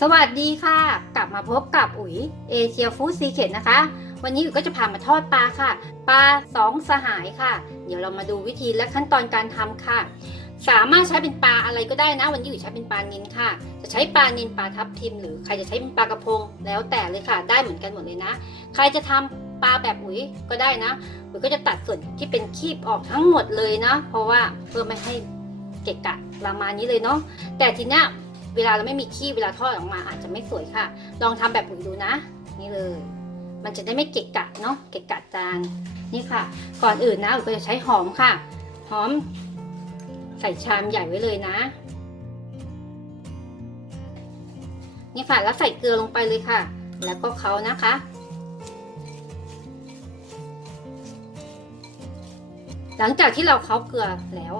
สวัสดีค่ะ กลับมาพบกับอุ๋ยเอเชียฟู้ดซีเค็ดนะคะ วันนี้อุ๋ยก็จะพามาทอดปลาค่ะ ปลาสองสหายค่ะ เดี๋ยวเรามาดูวิธีและขั้นตอนการทำค่ะ สามารถใช้เป็นปลาอะไรก็ได้นะ วันนี้อุ๋ยใช้เป็นปลานิลค่ะ จะใช้ปลานิลปลาทับทิม หรือใครจะใช้เป็นปลากระพงแล้วแต่เลยค่ะ ได้เหมือนกันหมดเลยนะ ใครจะทำปลาแบบอุ๋ยก็ได้นะอุ๋ยก็จะตัดส่วนที่เป็นคีบออกทั้งหมดเลยนะ เพราะว่าเพื่อไม่ให้เกะกะประมาณนี้เลยเนาะแต่ทีเนี้ย เวลาเราไม่มีขี้เวลาทอดออกมาอาจจะไม่สวยค่ะ ลองทำแบบอุ๋ยดูนะ นี่เลย มันจะได้ไม่เกะกะเนาะเกะกะจานนี่ค่ะ ก่อนอื่นนะอุ๋ยก็จะใช้หอมค่ะ หอม ใส่ชามใหญ่ไว้เลยนะ นี่ค่ะแล้วใส่เกลือลงไปเลยค่ะ แล้วก็เขานะคะหลังจากที่เราเค้าเกลือแล้ว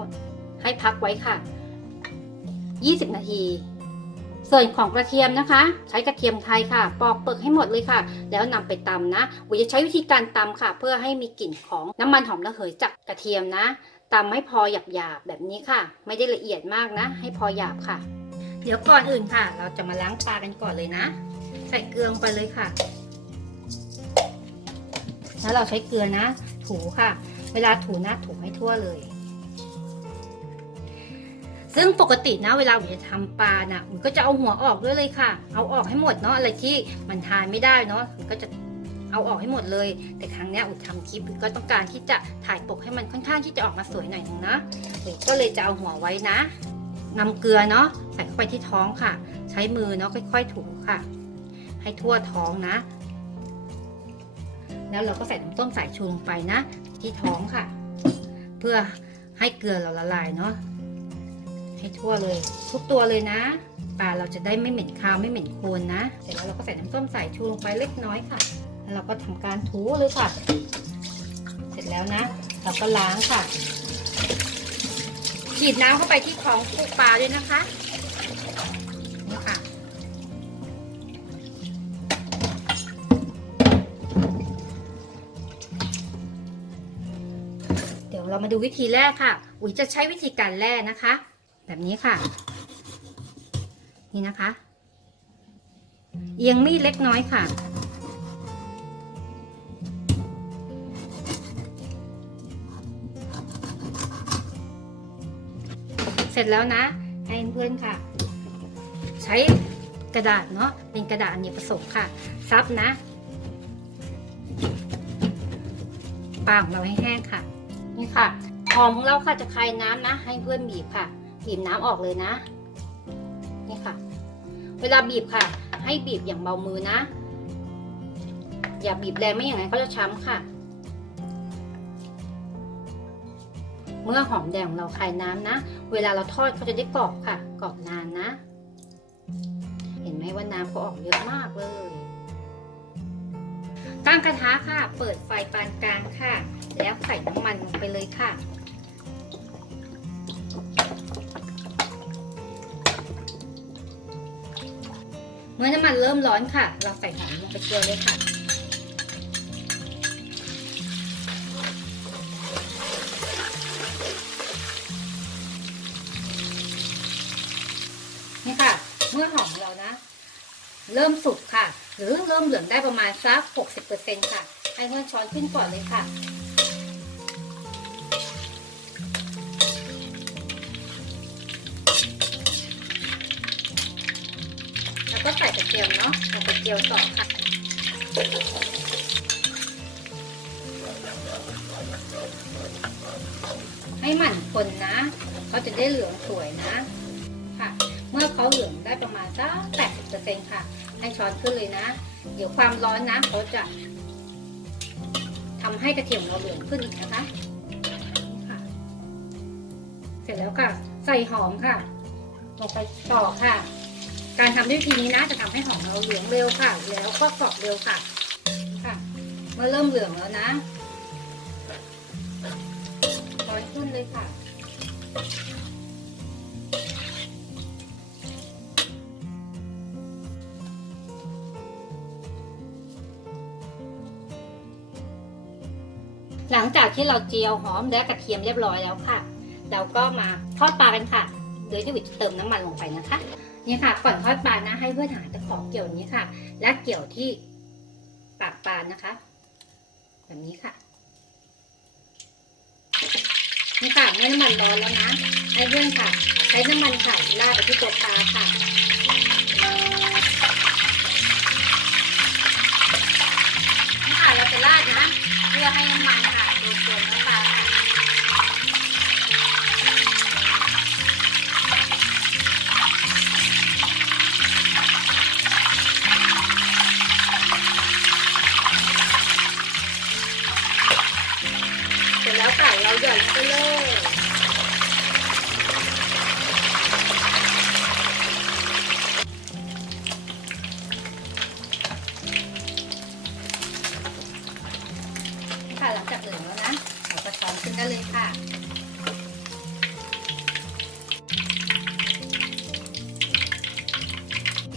ให้พักไว้ค่ะ 20 นาที ส่วนของกระเทียมนะคะ ใช้กระเทียมไทยค่ะ ปอกเปลือกให้หมดเลยค่ะ แล้วนำไปตำนะอุ๋ยจะใช้วิธีการตำค่ะ เพื่อให้มีกลิ่นของน้ำมันหอมระเหยจากกระเทียมนะตำให้พอหยาบๆแบบนี้ค่ะ ไม่ได้ละเอียดมากนะ ให้พอหยาบค่ะ เดี๋ยวก่อนอื่นค่ะ เราจะมาล้างปลากันก่อนเลยนะ ใส่เกลือลงไปเลยค่ะ แล้วเราใช้เกลือนะ ถูค่ะ เวลาถูนะถูให้ทั่วเลย ซึ่งปกตินะเวลาอุ๋ยจะทำปลานะอุ๋ยก็จะเอาหัวออกด้วยเลยค่ะ เอาออกให้หมดเนาะอะไรที่มันทานไม่ได้เนาะอุ๋ยก็จะเอาออกให้หมดเลย แต่ครั้งนี้อุ๋ยทำคลิปก็ต้องการที่จะถ่ายปกให้มันค่อนข้างที่จะออกมาสวยหน่อยนึงนะก็เลยจะเอาหัวไว้นะนำเกลือเนาะใส่เข้าไปที่ท้องค่ะ ใช้มือเนาะค่อย ๆ ถูค่ะ ให้ทั่วท้องนะ แล้วเราก็ใส่น้ำส้มสายชูลงไปนะ ที่ท้องค่ะ เพื่อให้เกลือเราละลายเนาะ ให้ทั่วเลย ทุกตัวเลยนะปลาเราจะได้ไม่เหม็นคาวไม่เหม็นโคลนนะ เสร็จแล้วเราก็ใส่น้ำส้มสายชูลงไปเล็กน้อยค่ะ แล้วเราก็ทำการถูเลยค่ะ เสร็จแล้วนะ เราก็ล้างค่ะ ฉีดน้ำเข้าไปที่ท้องปูปลาด้วยนะคะนี่ค่ะ เดี๋ยวเรามาดูวิธีแรกค่ะ อุ๋ยจะใช้วิธีการแร่นะคะ แบบนี้ค่ะ นี่นะคะ เอียงมีดเล็กน้อยค่ะ เสร็จแล้วนะ ให้เพื่อนค่ะ ใช้กระดาษเนาะเป็นกระดาษอเนกประสงค์ค่ะ ซับนะปากของเราให้แห้งค่ะ นี่ค่ะหอมของเราค่ะจะคายน้ำนะ ให้เพื่อนบีบค่ะ บีบน้ำออกเลยนะ นี่ค่ะ เวลาบีบค่ะ ให้บีบอย่างเบามือนะ อย่าบีบแรงไม่อย่างนั้นก็จะช้ำค่ะ เมื่อหอมแดงของเราคายน้ำนะ เวลาเราทอดเขาจะได้กรอบค่ะ กรอบนานนะ เห็นไหมว่าน้ำเขาออกเยอะมากเลยตั้งกระทะค่ะ เปิดไฟปานกลางค่ะ แล้วใส่น้ำมันลงไปเลยค่ะ เมื่อน้ำมันเริ่มร้อนค่ะ เราใส่หอมลงไปเกลือเลยค่ะ นี่ค่ะ เมื่อหอมเรานะ เริ่มสุกค่ะ หรือเริ่มเหลืองได้ประมาณสัก 60%ค่ะ ให้เพื่อนช้อนขึ้นก่อนเลยค่ะ ก็ใส่กระเทียมเนาะใส่กระเทียมต่อค่ะให้หมั่นคนนะเขาจะได้เหลืองสวยนะค่ะ เมื่อเขาเหลืองได้ประมาณสัก80%ค่ะ ให้ช้อนขึ้นเลยนะ เดี๋ยวความร้อนนะเขาจะทำให้กระเทียมเราเหลืองขึ้นอีกนะคะค่ะ เสร็จแล้วค่ะ ใส่หอมค่ะลงไปต่อค่ะ การทำด้วยวิธีนี้นะจะทำให้หอมเราเหลืองเร็วค่ะ แล้วก็กรอบเร็วค่ะค่ะ เมื่อเริ่มเหลืองแล้วนะช้อนขึ้นเลยค่ะหลังจากที่เราเจียวหอมและกระเทียมเรียบร้อยแล้วค่ะ เราก็มาทอดปลากันค่ะ โดยที่วิจะเติมน้ำมันลงไปนะคะ นี่ค่ะ ก่อนทอดปลานะ ให้เพื่อนหาตะขอเกี่ยวนี้ค่ะ และเกี่ยวที่ปากปลานะคะ แบบนี้ค่ะนี่ค่ะเมื่อน้ำมันร้อนแล้วนะ ให้เพื่อนค่ะ ใช้น้ำมันค่ะราดไปที่ตัวปลาค่ะ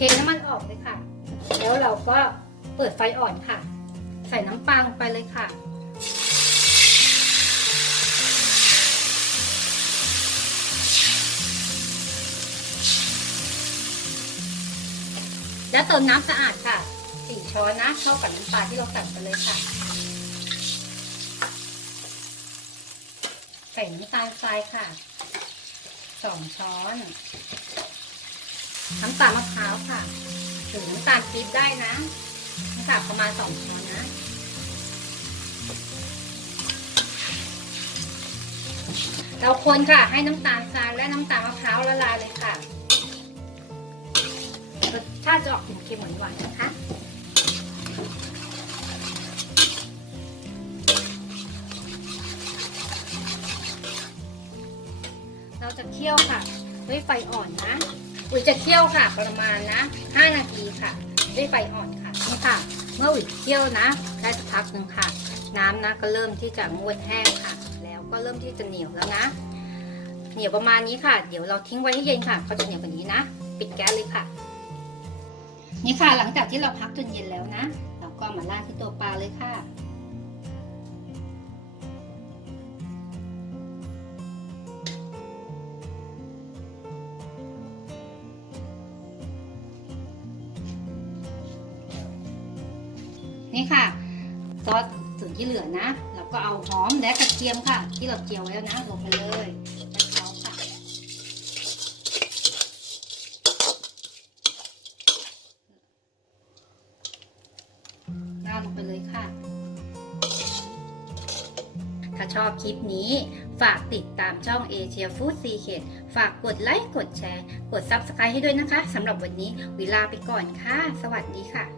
เทน้ำมันออกเลยค่ะ แล้วเราก็เปิดไฟอ่อนค่ะ ใส่น้ำปลาลงไปเลยค่ะ แล้วเติมน้ำสะอาดค่ะสี่ช้อนนะเข้ากับน้ำปลาที่เราใส่ไปเลยค่ะ ใส่น้ำตาลทรายค่ะสองช้อน น้ำตาลมะพร้าวค่ะหรือน้ำตาลปี๊บได้นะน้ำตาลประมาณสองช้อนนะ เราคนค่ะ ให้น้ำตาลทรายและน้ำตาลมะพร้าวละลายเลยค่ะรสชาติจะออกเค็มๆหวานๆนะคะเราจะเคี่ยวค่ะ ด้วยไฟอ่อนนะ อุ๋ยจะเคี่ยวค่ะประมาณนะ5นาทีค่ะ ด้วยไฟอ่อนค่ะนี่ค่ะ เมื่ออุ๋ยเคี่ยวนะได้สักพักหนึ่งค่ะ น้ำนะก็เริ่มที่จะงวดแห้งค่ะ แล้วก็เริ่มที่จะเหนียวแล้วนะ เหนียวประมาณนี้ค่ะ เดี๋ยวเราทิ้งไว้ให้เย็นค่ะ ก็จะเหนียวแบบนี้นะ ปิดแก๊สเลยค่ะ นี่ค่ะหลังจากที่เราพักจนเย็นแล้วนะ เราก็มาราดที่ตัวปลาเลยค่ะ นี่ค่ะ ซอสส่วนที่เหลือนะ เราก็เอาหอมและกระเทียมค่ะ ที่เราเจียวไว้แล้วนะลงไปเลยและเขาค่ะ ราดลงไปเลยค่ะ ถ้าชอบคลิปนี้ฝากติดตามช่อง Asia Food Secret ฝากกดไลค์ กดแชร์ กด Subscribe ให้ด้วยนะคะ สำหรับวันนี้วิลาไปก่อนค่ะ สวัสดีค่ะ